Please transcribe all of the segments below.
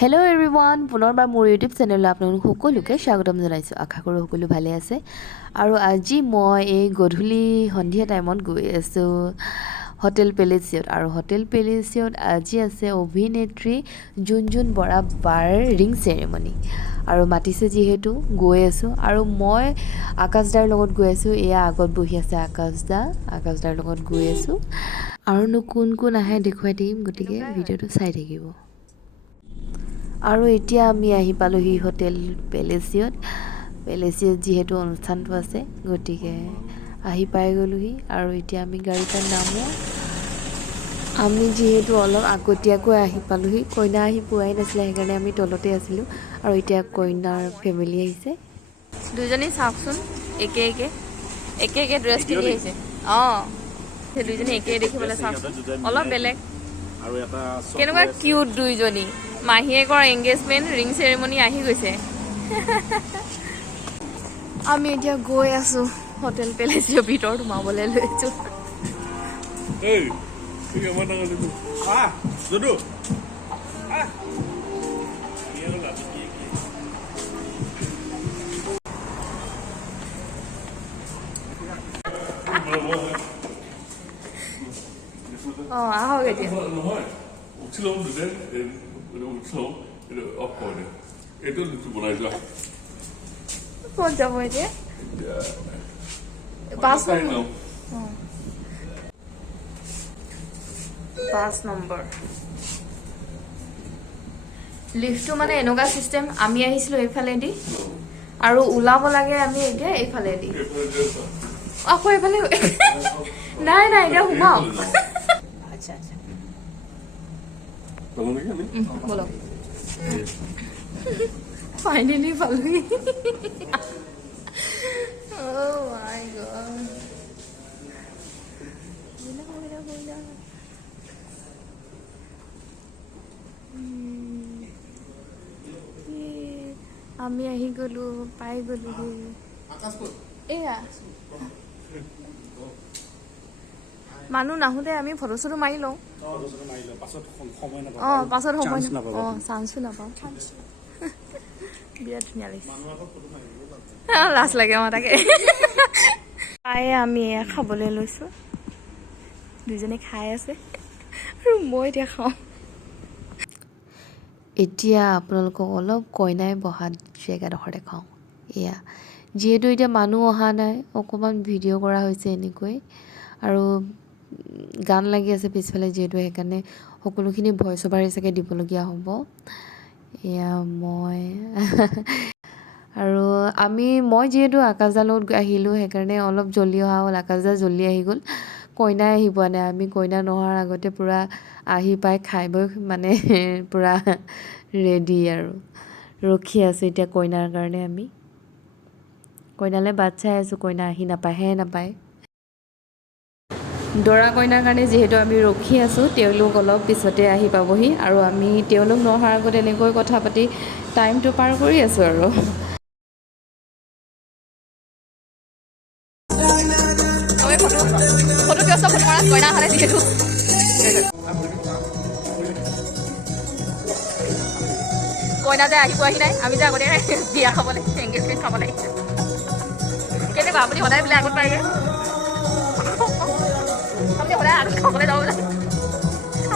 Hello' everyone, পুনৰবাৰ মোৰ YouTube চেনেললৈ আপোনালোক সকলোকে স্বাগতম জনাইছোঁ। আশা কৰোঁ সকলো ভালে আছে। আৰু আজি মই এই গধূলি সন্ধিয়া টাইমত গৈ আছোঁ হোটেল পেলেচিয়ত। আৰু হোটেল পেলেচিয়ত আজি আছে অভিনেত্ৰী জুনজুন বৰা বাৰ ৰিং চেৰেমনি। আৰু মাতিছে যিহেতু গৈ আছোঁ। আৰু মই আকাশদাৰ লগত গৈ আছোঁ। এয়া আগত বহি আছে আকাশদাৰ লগত গৈ আছোঁ। আৰুনো কোন কোন আহে দেখুৱাই দিম, গতিকে ভিডিঅ'টো চাই থাকিব। আৰু এতিয়া আমি আহি পালোহি হোটেল পেলেচিয়ত যিহেতু অনুষ্ঠানটো আছে, গতিকে আহি পাই গ'লোহি। আৰু এতিয়া আমি গাড়ীত নামো। আমি যিহেতু অলপ আগতীয়াকৈ আহি পালোহি, কইনা আহি পোৱাই নাছিলে, সেইকাৰণে আমি তলতে আছিলোঁ। আৰু এতিয়া কইনাৰ ফেমিলি আহিছে। দুজনী চাওকচোন, একে একে ড্ৰেছ পিন্ধি আহিছে। অঁ, সেই দুইজনী একে দেখিবলৈ চাওকচোন, অলপ বেলেগ। কেনেকুৱা কিউট দুইজনী। মাহীয়েকৰ এংগেজমেণ্ট ৰিং চেৰেমনি আহি গৈছে। আমি এতিয়া গৈ আছোঁ হোটেল পেলেচিয়ৰ ভিতৰত সোমাবলৈ লৈছোঁ। অঁ, আহক এতিয়া। ক'ত যাব এতিয়া? 5 নম্বৰ লিফ্টটো মানে এনেকুৱা চিষ্টেম। আমি আহিছিলোঁ এইফালেদি আৰু ওলাব লাগে আমি এতিয়া এইফালেদি। আকৌ এইফালে নাই এতিয়া সোমাওক। আচ্ছা বলক। ফাইনেলি পালোহি। Oh my God. আমি আহি গ'লো, পাই গ'লোহি। এয়া মানুহ নাহোঁতে আমি ফটো চটো মাৰি লওঁ। অঁ, পাছত সময় নাপাওঁ। অঁ, চান্সো নাপাওঁ। বিৰাট ধুনীয়া লাগিছে। লাজ লাগে। অঁ, তাকে খাই আমি এয়া খাবলৈ লৈছোঁ। দুইজনে খাই আছে আৰু মই এতিয়া খাওঁ। এতিয়া আপোনালোকক অলপ কইনাই বহা জেগাডোখৰ দেখাওঁ। এয়া যিহেতু এতিয়া মানুহ অহা নাই, অকণমান ভিডিঅ' কৰা হৈছে এনেকৈ। আৰু গান লাগি আছে পিছফালে, যিহেতু সেইকাৰণে সকলোখিনি ভইচ অভাৰ চাগে দিবলগীয়া হ'ব। এয়া মই আৰু মই যিহেতু আকাশদাৰ লগত আহিলোঁ, সেইকাৰণে অলপ জল্দি অহা হ'ল। আকাশদা জল্দি আহি গ'ল, কইনাই আহি পোৱা নাই। আমি কইনা নহাৰ আগতে পূৰা আহি পাই খাই বৈ মানে পূৰা ৰেডি আৰু ৰখি আছোঁ এতিয়া কইনাৰ কাৰণে। আমি কইনালৈ বাট চাই আছোঁ, কইনা আহি নাপায়। দৰা কইনাৰ কাৰণে যিহেতু আমি ৰখি আছোঁ, তেওঁলোক অলপ পিছতে আহি পাবহি। আৰু আমি তেওঁলোক নহাৰ আগত এনেকৈ কথা পাতি টাইমটো পাৰ কৰি আছোঁ আৰু। কইনা হ'লে যিহেতু কইনা যে আহি পোৱাহি নাই, আমি যে আগতে বিয়া খাবলৈ এংগেজমেণ্ট খাবলৈ আহিছোঁ। কেনেকুৱা আপুনি সদায় বোলে আগত পায়গৈ? আপুনি সদায় আগত খাবলৈ যাব বোলে?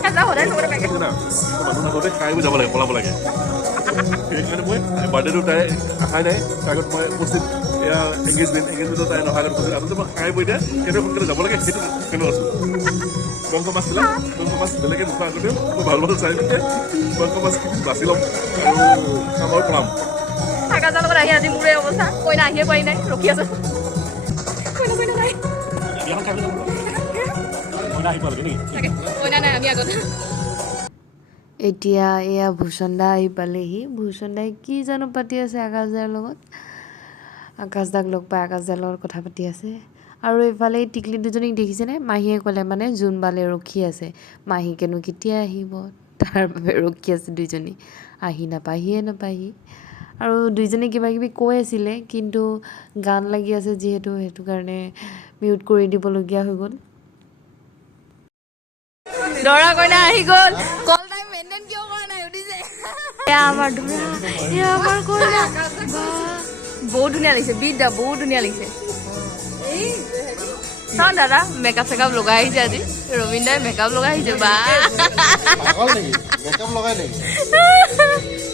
সদায় খাবলৈ পায়গৈ। মানুহ খাই যাব লাগে, পলাব লাগে। সেইকাৰণে মই বাৰ্থডেটো তাই অহাই নাই, আগত মই উপস্থিত। এয়া এংগেজমেণ্টত তাই নহাৰ আগত কৈছিল আচলতে মই খাই বৈ এতিয়া সোনকালে যাব লাগে, সেইটো কেনে আছোঁ। বংশ মাছ বিলাক, বংশ মাছ বেলেগে নোখোৱা আগতে মই ভাল চাই পেলাই বংশ মাছ বাছি ল'ম আৰু কামৰ পলাম। আকাশদাৰ লগত আহি আজি মোৰে অৱস্থা, কইনা আহিয়ে পোৱাহি নাই, ৰখি আছোঁ। এতিয়া এয়া ভূষণদা আহি পালেহি। ভূষণদাই কি জানো পাতি আছে আকাশদাৰ লগত। আকাশদাক লগ পাই আকাশদাৰ লগত কথা পাতি আছে। আৰু এইফালে টিকলি দুজনীক দেখিছেনে? মাহীয়ে ক'লে মানে জোনবালে ৰখি আছে, মাহীকেনো কেতিয়া আহিব, তাৰ বাবে ৰখি আছে দুইজনী। আহি নাপায়হি। আৰু দুইজনে কিবা কিবি কৈ আছিলে, কিন্তু গান লাগি আছে যিহেতু, সেইটো কাৰণে মিউট কৰি দিবলগীয়া হৈ গ'ল। দৰা কইনা আহি গ'ল। কল টাইম মেইনটেইন কিয় কৰা নাই সুধিছে। আমাৰ ধৰা আমাৰ কইনা বহুত ধুনীয়া লাগিছে বিদ্যা বহুত ধুনীয়া লাগিছে চাওঁ দাদা মেকআপ চেকআপ লগাই আহিছে আজি ৰবীন্দ্ৰই মেকআপ লগাই আহিছে বা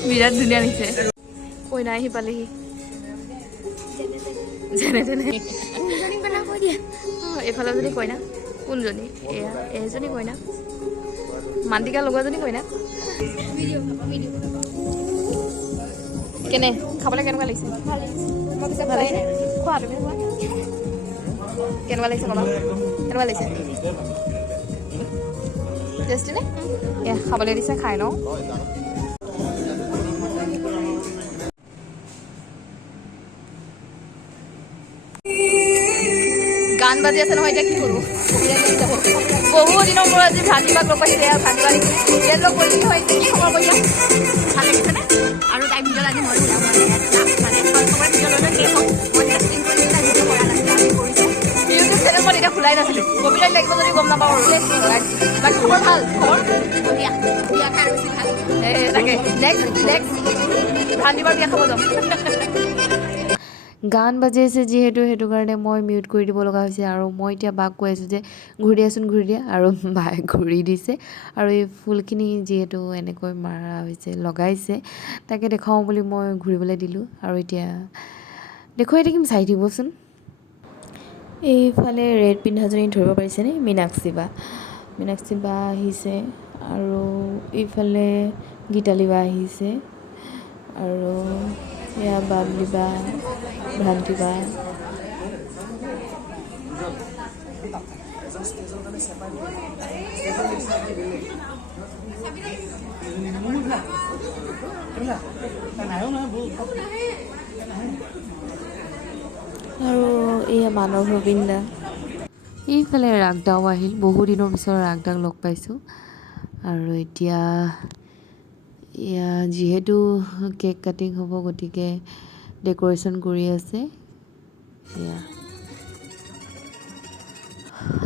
বিৰাট ধুনীয়া লাগিছে কইনা আহি পালেহি যেনে তেনে এইফালে যদি কইনা কোনজনী এয়া এইজনী কইনা মান্তিকা লগোৱাজনী কইনা কেনে খাবলৈ কেনেকুৱা লাগিছে খোৱা তুমি খোৱা কেনেকুৱা লাগিছে কবা কেনেকুৱা লাগিছে টেষ্টি নে এয়া খাবলৈ দিছে খাই ন গান বাজি আছে নহয় এতিয়া কি কৰোঁ বহু দিনৰ মূৰত আজি ভান্তিবাক লগ পাইছে ভান্তিবাক লগ কৰিছে নহয় কি খবৰ কৰিছা ভাল লাগিছেনে আৰু তাই ভিডিঅ' আজি মই মানে সময় ভিডিঅ' লৈ শেষ হ'ল মই টেষ্টিং কৰি তাই ভিডিঅ' কৰা নাছিলে আমি কৰিছোঁ ইউটিউব চেনেল মই এতিয়া খোলাই নাছিলোঁ কপিৰাইট লাগিব যদি গম নাপাওঁ আৰু বাকী খবৰ ভাল খবৰ বিয়া বিয়া খাই বেছি ভাল তাকে নেক্সট ভান্তিবাৰ বিয়া খাব যাম গান বাজি আছে যিহেতু সেইটো কাৰণে মই মিউট কৰি দিব লগা হৈছে আৰু মই এতিয়া বাক কৈ আছোঁ যে ঘূৰি দিয়াচোন ঘূৰি দিয়া আৰু বায়ে ঘূৰি দিছে আৰু এই ফুলখিনি যিহেতু এনেকৈ মাৰা হৈছে লগাইছে তাকে দেখাওঁ বুলি মই ঘূৰিবলৈ দিলোঁ আৰু এতিয়া দেখুৱাই থাকিম চাই দিবচোন এইফালে ৰেড পিন্ধাজনী ধৰিব পাৰিছেনে মীনাক্ষী বা আহিছে আৰু এইফালে গীতালি বা আহিছে আৰু এয়া বাবলি বা ভ্ৰান্তি বা আৰু এয়া মানৱ ৰবীন্দ্ৰ এইফালে ৰাগদাও আহিল বহু দিনৰ পিছত ৰাগদাক লগ পাইছোঁ আৰু এতিয়া এয়া যিহেতু কেক কাটিং হ'ব গতিকে ডেক'ৰেশ্যন কৰি আছে এয়া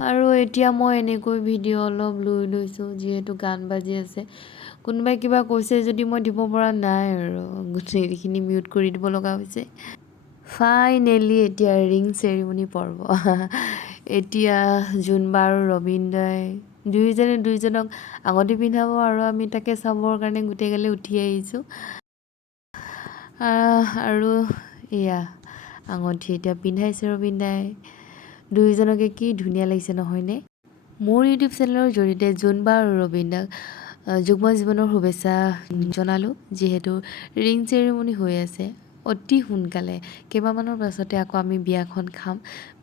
আৰু এতিয়া মই এনেকৈ ভিডিঅ' অলপ লৈ লৈছোঁ যিহেতু গান বাজি আছে কোনোবাই কিবা কৈছে যদি মই দিব পৰা নাই আৰু গোটেইখিনি মিউট কৰি দিব লগা হৈছে ফাইনেলি এতিয়া ৰিং চেৰিমনি পৰ্ব এতিয়া জোনবা আৰু ৰবীন্দ্ৰই দুইজনক আঙুঠি পিন্ধাব আৰু আমি তাকে চাবৰ কাৰণে গোটেইগালে উঠি আহিছোঁ আৰু এয়া আঙুঠি এতিয়া পিন্ধাইছে ৰবীন্দ্ৰই দুইজনকে কি ধুনীয়া লাগিছে নহয়নে মোৰ ইউটিউব চেনেলৰ জৰিয়তে জোনবা আৰু ৰবীন্দ্ৰক যুগ্ম জীৱনৰ শুভেচ্ছা জনালোঁ যিহেতু ৰিং চেৰিমনি হৈ আছে অতি সোনকালে কেইবামানৰ পাছতে আকৌ আমি বিয়াখন খাম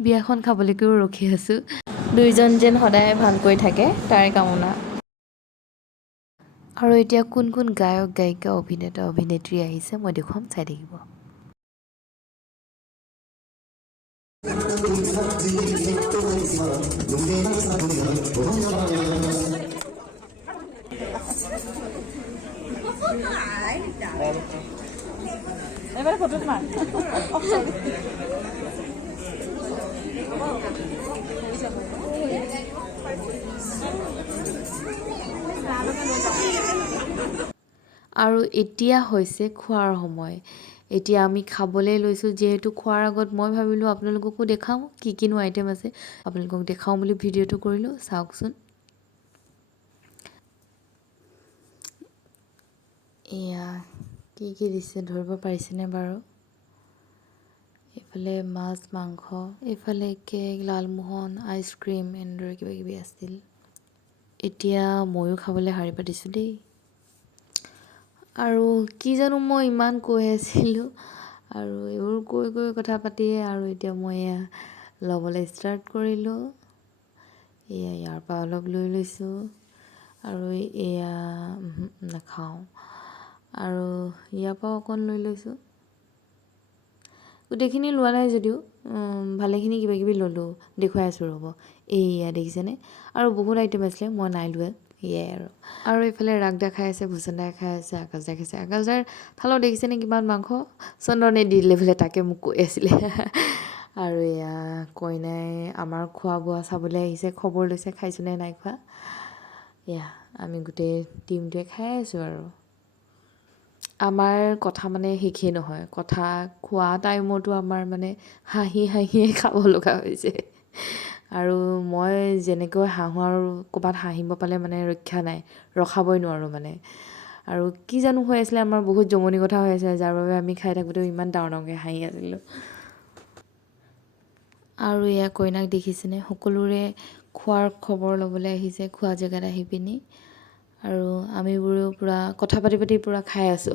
বিয়াখন খাবলৈকেও ৰখি আছোঁ দুইজন যেন সদায় ভালকৈ থাকে তাৰে কামনা আৰু এতিয়া কোন কোন গায়ক গায়িকা অভিনেতা অভিনেত্ৰী আহিছে মই দেখুৱাম চাই থাকিব এবাৰে ফটো মাৰ আৰু এতিয়া হৈছে খোৱাৰ সময় এতিয়া আমি খাবলৈ লৈছোঁ যিহেতু খোৱাৰ আগত মই ভাবিলোঁ আপোনালোককো দেখাওঁ কি কিনো আইটেম আছে আপোনালোকক দেখাওঁ বুলি ভিডিঅ'টো কৰিলোঁ চাওকচোন এয়া কি দিছে ধৰিব পাৰিছেনে বাৰু এইফালে মাছ মাংস এইফালে কেক লালমোহন আইচক্ৰীম এনেদৰে কিবা কিবি আছিল এতিয়া ময়ো খাবলৈ শাৰী পাতিছোঁ দেই আৰু কি জানো মই ইমান কৈ আছিলোঁ আৰু এইবোৰ কৈ কথা পাতিয়ে আৰু এতিয়া মই এয়া ল'বলৈ ষ্টাৰ্ট কৰিলোঁ এয়া ইয়াৰ পৰা অলপ লৈ লৈছোঁ আৰু এয়া নাখাওঁ আৰু ইয়াৰ পৰা অকণ লৈ লৈছোঁ গোটেইখিনি লোৱা নাই যদিও ভালেখিনি কিবা কিবি ল'লোঁ দেখুৱাই আছোঁ ৰ'ব এয়া দেখিছেনে আৰু বহুত আইটেম আছিলে মই নাই লোৱা এয়াই আৰু এইফালে ৰাগদা খাই আছে ভূচন্দাই খাই আছে আকাশদাই খাইছে আকাশদাৰ থালত দেখিছেনে কিমান মাংস চন্দনে দি দিলে বোলে তাকে মোক কৈ আছিলে আৰু এয়া কইনাই আমাৰ খোৱা বোৱা চাবলৈ আহিছে খবৰ লৈছে খাইছোঁনে নাই খোৱা এয়া আমি গোটেই টিমটোৱে খাই আছোঁ আৰু আমাৰ কথা মানে শেষেই নহয় কথা খোৱা টাইমতো আমাৰ মানে হাঁহিয়ে খাব লগা হৈছে আৰু মই যেনেকৈ হাঁহো আৰু ক'ৰবাত হাঁহিব পালে মানে ৰক্ষা নাই ৰখাবই নোৱাৰোঁ মানে আৰু কি জানো হৈ আছিলে আমাৰ বহুত জমনি কথা হৈ আছিলে যাৰ বাবে আমি খাই থাকোঁতেও ইমান ডাঙৰকৈ হাঁহি আছিলোঁ আৰু এয়া কইনাক দেখিছেনে সকলোৰে খোৱাৰ খবৰ ল'বলৈ আহিছে খোৱা জেগাত আহি পিনি আৰু আমিবোৰেও পূৰা কথা পাতি পূৰা খাই আছোঁ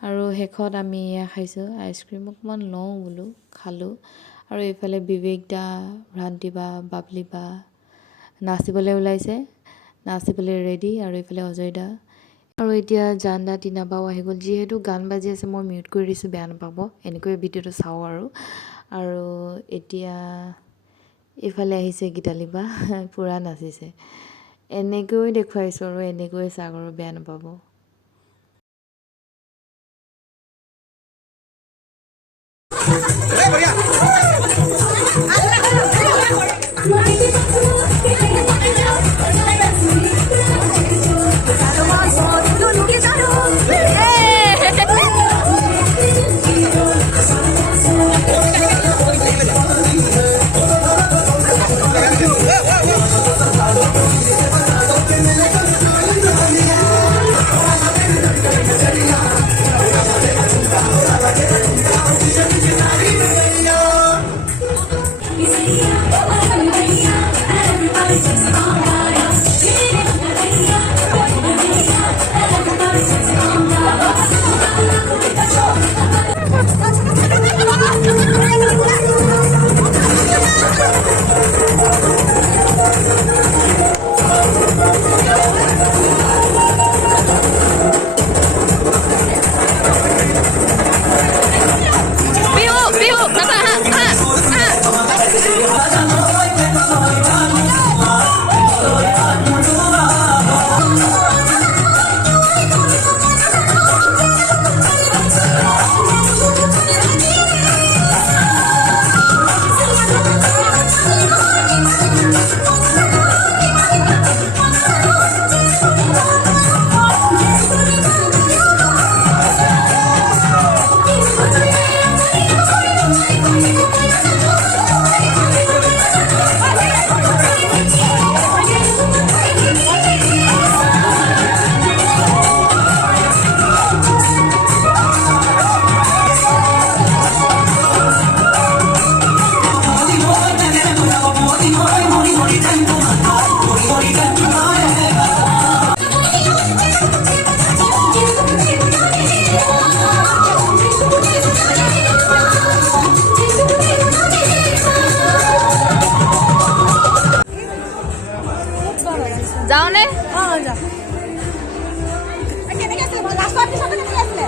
আৰু শেষত আমি এয়া খাইছোঁ আইচক্ৰীম অকণমান লওঁ বোলো খালোঁ আৰু এইফালে বিবেক দা ভ্ৰান্তি বা বাবলি বা নাচিবলৈ ওলাইছে নাচিবলৈ ৰেডি আৰু এইফালে অজয় দা আৰু এতিয়া জান দা টিনা বাও আহি গ'ল যিহেতু গান বাজি আছে মই মিউট কৰি দিছোঁ বেয়া নাপাব এনেকৈ ভিডিঅ'টো চাওঁ আৰু এতিয়া এইফালে আহিছে গীতালি বা পূৰা নাচিছে এনেকৈ দেখুৱাইছোঁ আৰু এনেকৈ চাওক আৰু বেয়া নাপাব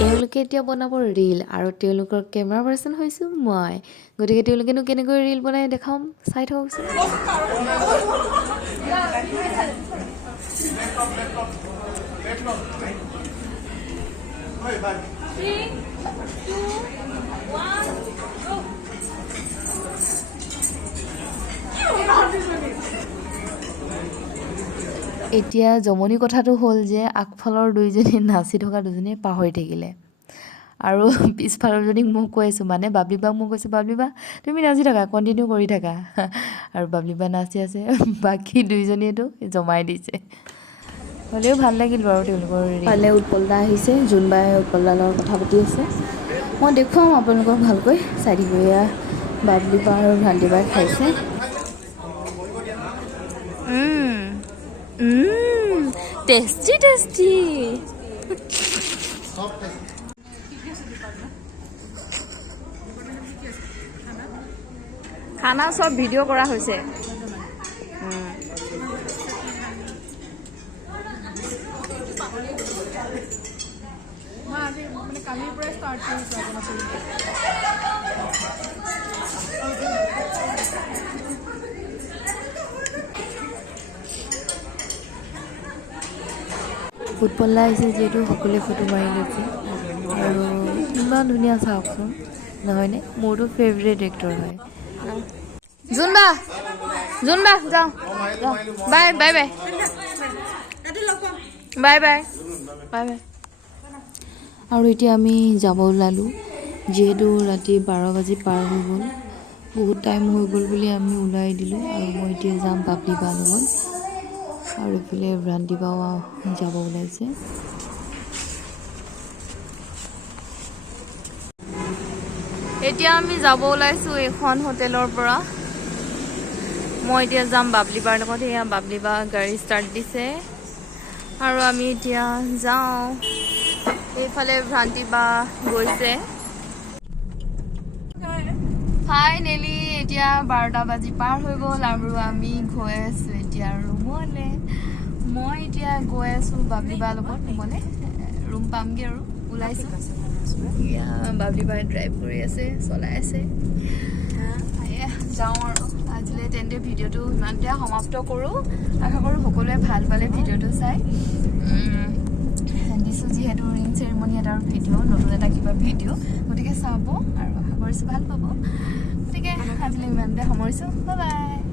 এওঁলোকে এতিয়া বনাব ৰীল আৰু তেওঁলোকৰ কেমেৰা পাৰ্চন হৈছোঁ মই গতিকে তেওঁলোকেনো কেনেকৈ ৰীল বনাই দেখাম চাই থকচোন এতিয়া জমনি কথাটো হ'ল যে আগফালৰ দুইজনী নাচি থকা দুজনীয়ে পাহৰি থাকিলে আৰু পিছফালৰ জনীক মোক কৈ আছোঁ মানে বাবলি বাক মোক কৈছোঁ বাবলি বা তুমি নাচি থাকা কণ্টিনিউ কৰি থাকা আৰু বাবলি বা নাচি আছে বাকী দুইজনীয়েতো জমাই দিছে হ'লেও ভাল লাগিল বাৰু তেওঁলোকৰ কাইলৈ উৎপলদা আহিছে জোনবাই উৎপলদাৰ লগত কথা পাতি আছে মই দেখুৱাম আপোনালোকক ভালকৈ চাই দিব এয়া বাবলি বা আৰু ভ্ৰান্তি বাই খাইছে টেষ্টি টেষ্টি খানা সব ভিডিঅ' কৰা হৈছে উৎপলদা আহিছে যিহেতু সকলোৱে ফটো মাৰি লৈছে আৰু ইমান ধুনীয়া চাওকচোন নহয়নে মোৰতো ফেভৰেট এক্টৰ হয় জোনবা যাওঁ bye bye bye bye bye bye bye আৰু এতিয়া আমি যাব ওলালোঁ যিহেতু ৰাতি 12 বাজি পাৰ হৈ গ'ল বহুত টাইম হৈ গ'ল বুলি আমি ওলাই দিলোঁ আৰু মই এতিয়া যাম বাবলি বাৰ লগত আৰু এইফালে ভ্ৰান্তি বাও যাব ওলাইছে এতিয়া আমি যাব ওলাইছোঁ এখন হোটেলৰ পৰা মই এতিয়া যাম বাবলি বাৰ লগত এয়া বাবলি বা গাড়ী ষ্টাৰ্ট দিছে আৰু আমি এতিয়া যাওঁ এইফালে ভ্ৰান্তি বা গৈছে ফাইনেলি এতিয়া 12টা বাজি পাৰ হৈ গ'ল আৰু আমি গৈ আছোঁ এতিয়া ৰুমলৈ মই এতিয়া গৈ আছোঁ বাবলি বাৰ লগত ৰুমলৈ ৰুম পামগৈ আৰু ওলাইছোঁ এতিয়া বাবলি বাই ড্ৰাইভ কৰি আছে চলাই আছে যাওঁ আৰু আজিলৈ তেন্তে ভিডিঅ'টো ইমানতে সমাপ্ত কৰোঁ আশা কৰোঁ সকলোৱে ভাল পালে ভিডিঅ'টো চাই দিছোঁ যিহেতু ৰিং চেৰিমনি এটাৰ ভিডিঅ' নতুন এটা কিবা ভিডিঅ' গতিকে চাব আৰু আশা কৰিছোঁ ভাল পাব গতিকে আজিলৈ ইমানতে সামৰিছোঁ বাই বাই